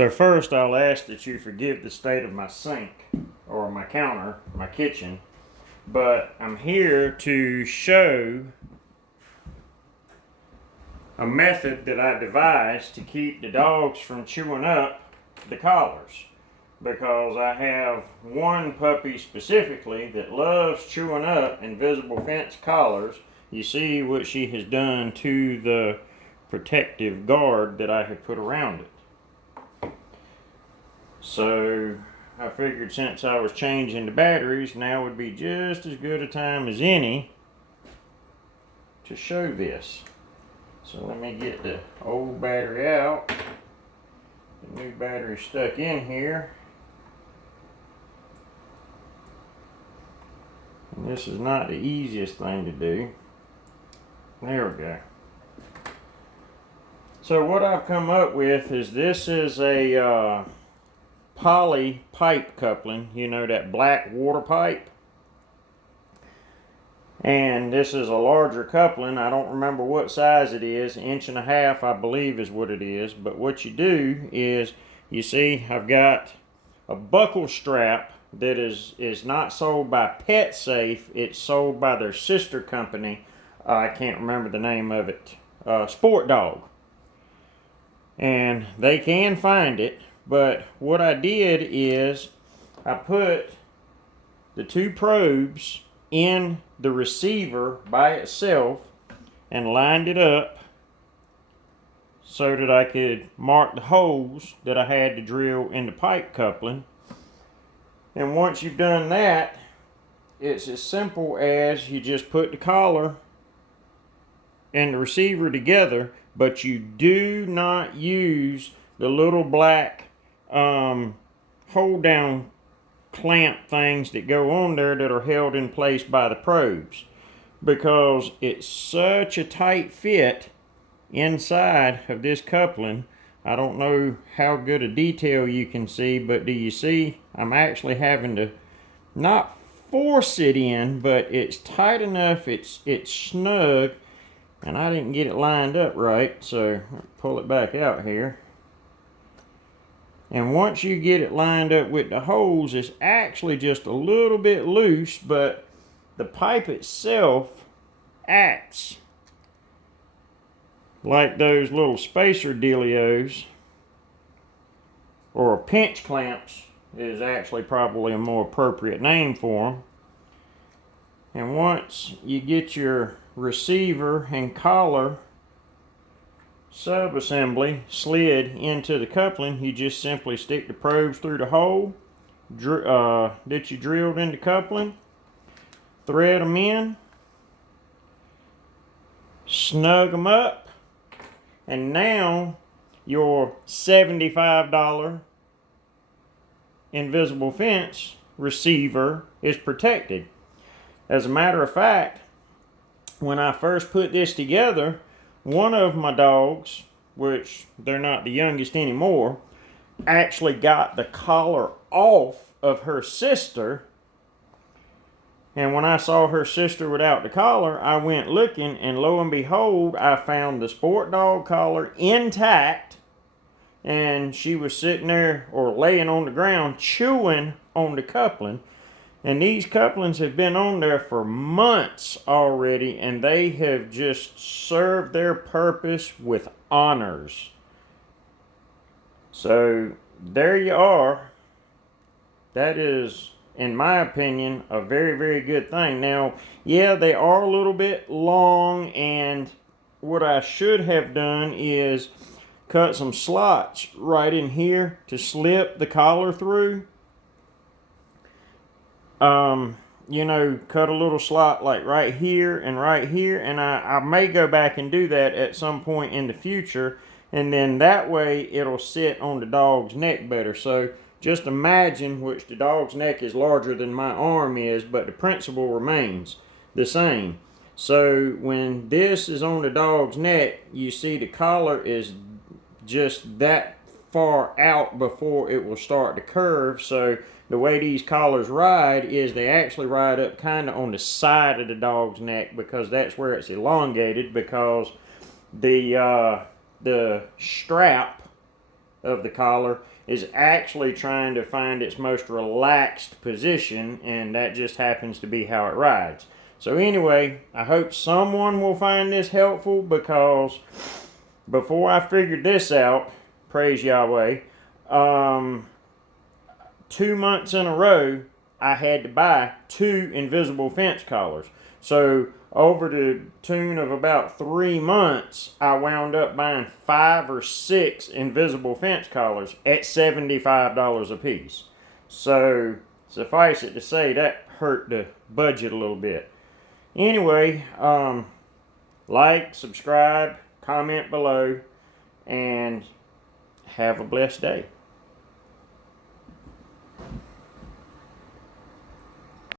So first I'll ask that you forgive the state of my sink or my counter, my kitchen, but I'm here to show a method that I devised to keep the dogs from chewing up the collars, because I have one puppy specifically that loves chewing up invisible fence collars. You see what she has done to the protective guard that I had put around it. So I figured since I was changing the batteries, now would be just as good a time as any to show this. So let me get the old battery out. The new battery stuck in here. And this is not the easiest thing to do. There we go. So what I've come up with is this is a poly pipe coupling, you know, that black water pipe. And this is a larger coupling. I don't remember what size it is, 1.5 inches I believe is what it is. But what you do is, you see I've got a buckle strap that is not sold by PetSafe. It's sold by their sister company. I can't remember the name of it. Sport Dog. And they can find it. But what I did is I put the two probes in the receiver by itself and lined it up so that I could mark the holes that I had to drill in the pipe coupling. And once you've done that, it's as simple as you just put the collar and the receiver together, but you do not use the little black hold down clamp things that go on there that are held in place by the probes, because it's such a tight fit inside of this coupling. I don't know how good a detail you can see, but do you see I'm actually having to not force it in, but it's tight enough, it's snug, and I didn't get it lined up right, so I'll pull it back out here. And once you get it lined up with the holes, it's actually just a little bit loose, but the pipe itself acts like those little spacer dealios, or pinch clamps is actually probably a more appropriate name for them. And once you get your receiver and collar sub-assembly slid into the coupling, you just simply stick the probes through the hole that you drilled in the coupling, thread them in, snug them up, and now your $75 invisible fence receiver is protected. As a matter of fact, when I first put this together, one of my dogs, which they're not the youngest anymore, actually got the collar off of her sister. And when I saw her sister without the collar, I went looking, and lo and behold, I found the Sport Dog collar intact, and she was sitting there or laying on the ground chewing on the coupling. And these couplings have been on there for months already, and they have just served their purpose with honors. So there you are. That is, in my opinion, a very, very good thing. Now, yeah, they are a little bit long, and what I should have done is cut some slots right in here to slip the collar through. You know, cut a little slot like right here, and I may go back and do that at some point in the future, and then that way it'll sit on the dog's neck better. So just imagine, which the dog's neck is larger than my arm is, but the principle remains the same. So when this is on the dog's neck, you see the collar is just that far out before it will start to curve. So the way these collars ride is they actually ride up kind of on the side of the dog's neck, because that's where it's elongated, because the strap of the collar is actually trying to find its most relaxed position, and that just happens to be how it rides. So anyway, I hope someone will find this helpful, because before I figured this out, praise Yahweh, 2 months in a row, I had to buy 2 invisible fence collars. So over the tune of about 3 months, I wound up buying 5 or 6 invisible fence collars at $75 a piece. So suffice it to say, that hurt the budget a little bit. Anyway, like, subscribe, comment below, and have a blessed day.